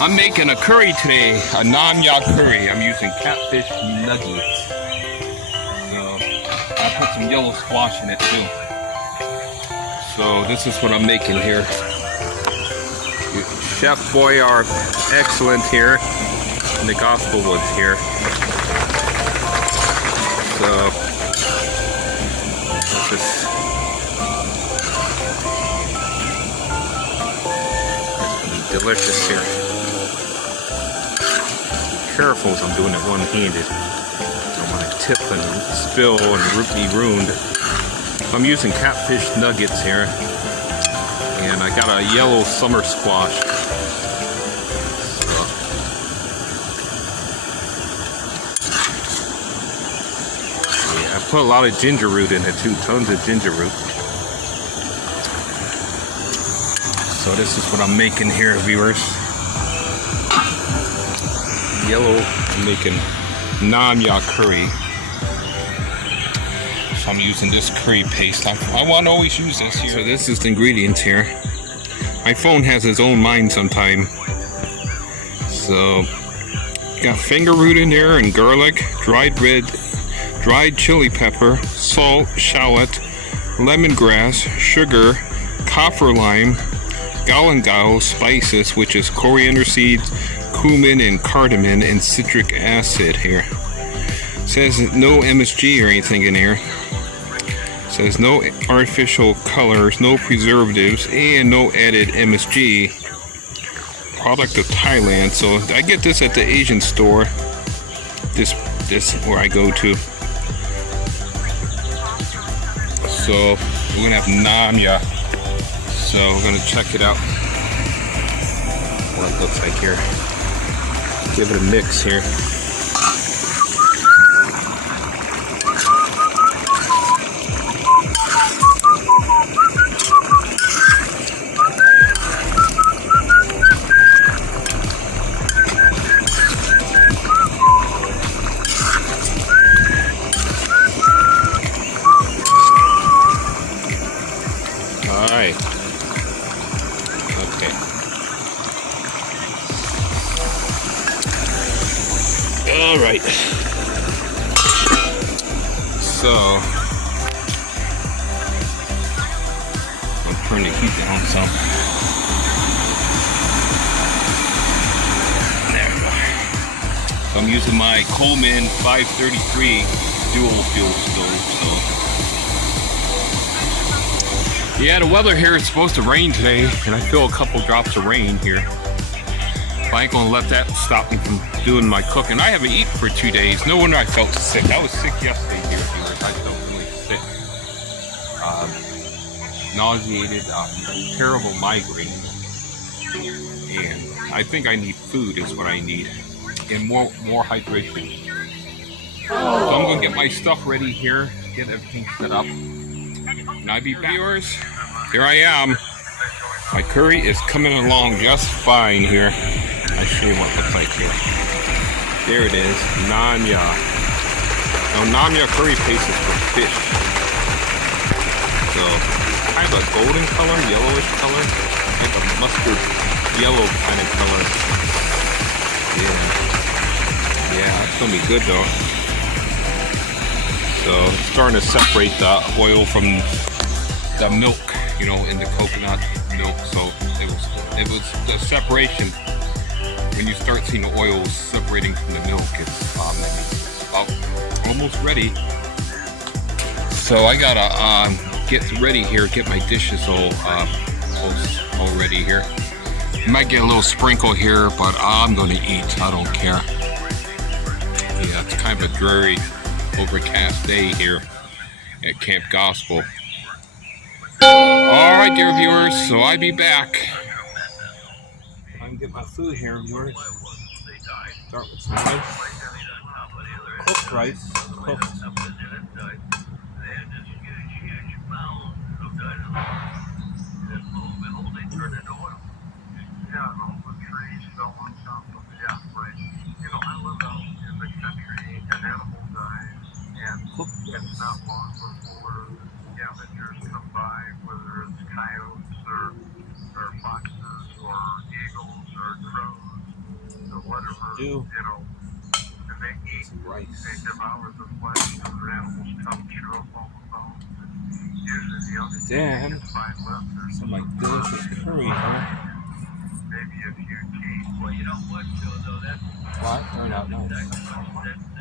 I'm making a curry today, a Nam-Ya curry. I'm using catfish nuggets. So I put some yellow squash in it too. So this is what I'm making here. Chef Boyar, excellent here. And the Gospel Woods here. So this is delicious here. Careful as I'm doing it one-handed. Don't want to tip and spill and be ruined. I'm using catfish nuggets here, and I got a yellow summer squash. Yeah, I put a lot of ginger root in it too, tons of ginger root. So this is what I'm making here, viewers. Yellow, I'm making Nam-Ya curry. So I'm using this curry paste. I want to always use this here. So this is the ingredients here. My phone has its own mind sometime. So got finger root in there and garlic, dried chili pepper, salt, shallot, lemongrass, sugar, kaffir lime, galangal spices, which is coriander seeds, cumin and cardamom, and citric acid here. It says no MSG or anything in here. It says no artificial colors, no preservatives, and no added MSG. Product of Thailand. So I get this at the Asian store. This where I go to. So we're gonna have Nam-Ya. So we're gonna check it out. What it looks like here. Give it a mix here. All right. Okay. All right. So I'll turn the heat down some. There we go. So I'm using my Coleman 533 dual fuel stove. So yeah, the weather here is supposed to rain today, and I feel a couple drops of rain here. I ain't gonna let that stop me from doing my cooking. I haven't eaten for 2 days. No wonder I felt sick. I was sick yesterday here, viewers. I felt really sick. Nauseated, terrible migraine. And I think I need food is what I need. And more hydration. So I'm gonna get my stuff ready here, get everything set up. And I'll be back. Viewers, here I am. My curry is coming along just fine here. I'll show you what it looks like here. There it is, Nam-Ya. Now Nam-Ya curry paste is for fish. So kind of a golden color, yellowish color, like a mustard yellow kind of color. Yeah, that's gonna be good though. So it's starting to separate the oil from the milk, you know, in the coconut milk. So it was the separation. When you start seeing the oils separating from the milk, it's about almost ready. So I gotta get ready here, get my dishes all ready here. Might get a little sprinkle here, but I'm gonna eat. I don't care. Yeah, it's kind of a dreary, overcast day here at Camp Gospel. All right, dear viewers. So I'll be back. Get my food here, viewers. Start with some rice. Cooked rice. Cooked. Or foxes or eagles or crows stew, some rice. Then some like delicious curry here. Well, that turned out nice.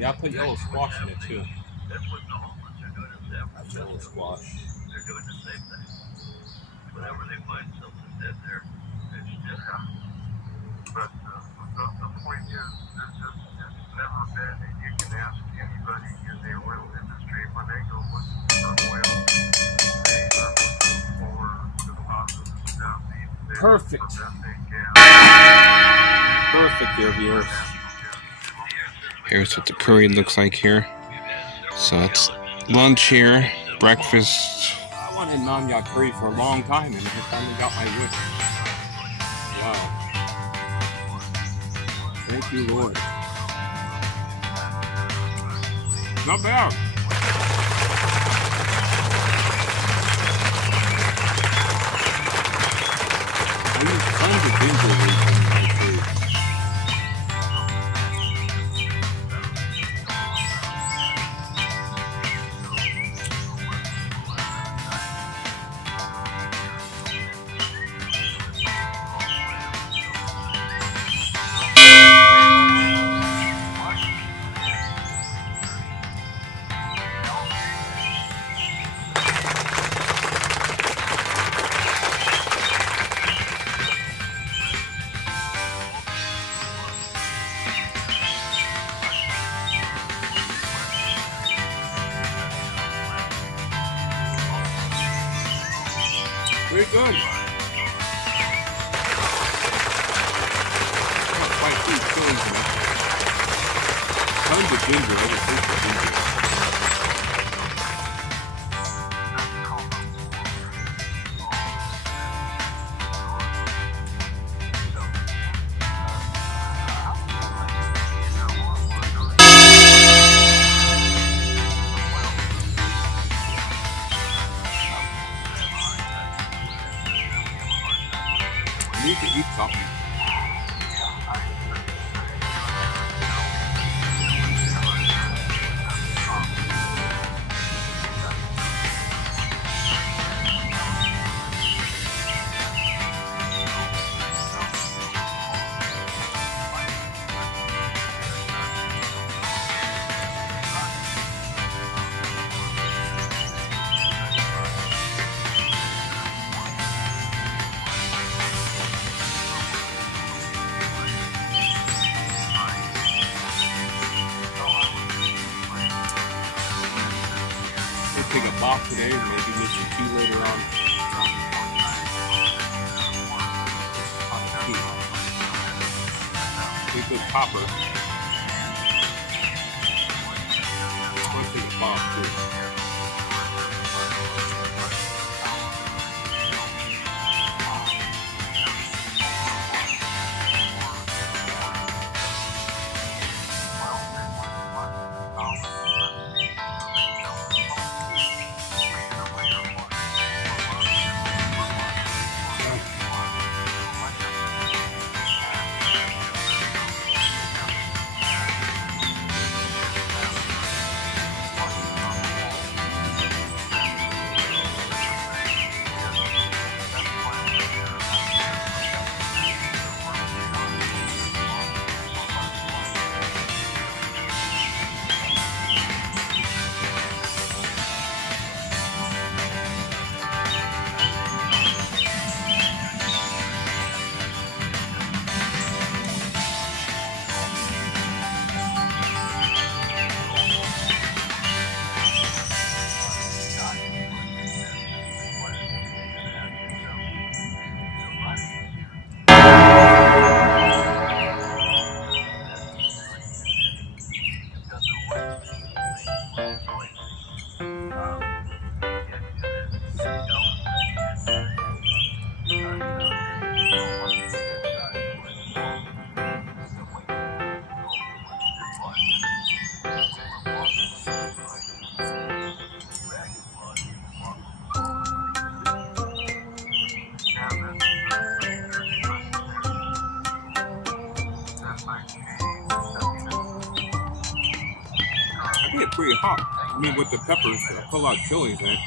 Yeah, I'll put yellow squash in it too. That's yellow squash. Whenever they find something dead there, it's just. But the point is, it's never been, and you can ask anybody in the oil industry when they go looking for oil, they are looking for deposits down deep. Perfect. Perfect there, viewers. Here's what the curry looks like here. So it's lunch here, breakfast. I wanted Nam Yak curry for a long time, and I finally got my wish. Wow. Thank you, Lord. Not bad. I use tons of ginger root in my food. Very good. Not quite too chili to me. Tons of ginger. I just hate the ginger. I need to eat something. We'll take a box today and maybe make some tea later on. Tea. Be a good copper. I'll take a box too. pretty hot. I mean, with the peppers, I put a lot of chilies in it.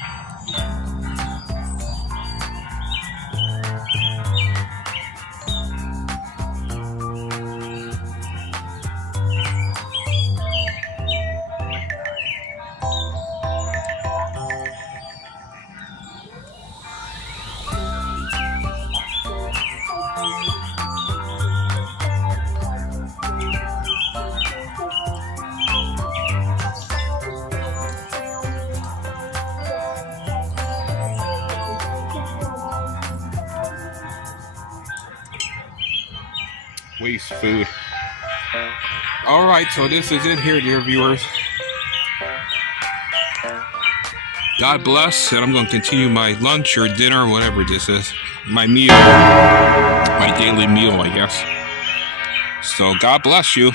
Waste food. Alright, so this is it here, dear viewers. God bless, and I'm going to continue my lunch or dinner, whatever this is. My meal. My daily meal, I guess. So, God bless you.